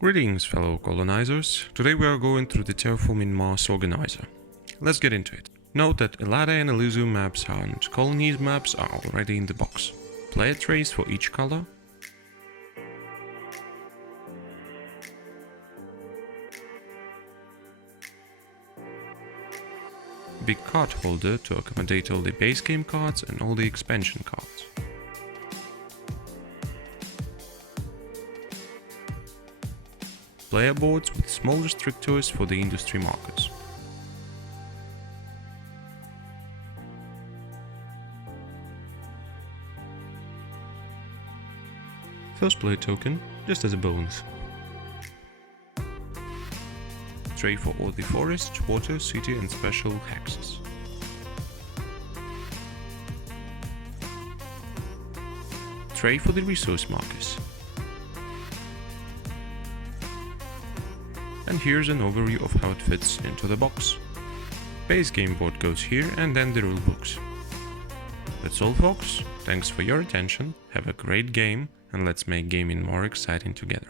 Greetings, fellow colonizers. Today we are going through the Terraforming Mars Organizer. Let's get into it. Note that Elada and Elysium maps and colonies maps are already in the box. Player trays for each color. Big card holder to accommodate all the base game cards and all the expansion cards. Player boards with small restrictors for the industry markets. First player token, just as a bonus. Tray for all the forest, water, city and special hexes. Tray for the resource markers. And here's an overview of how it fits into the box. Base game board goes here and then the rulebooks. That's all folks, thanks for your attention, have a great game and let's make gaming more exciting together.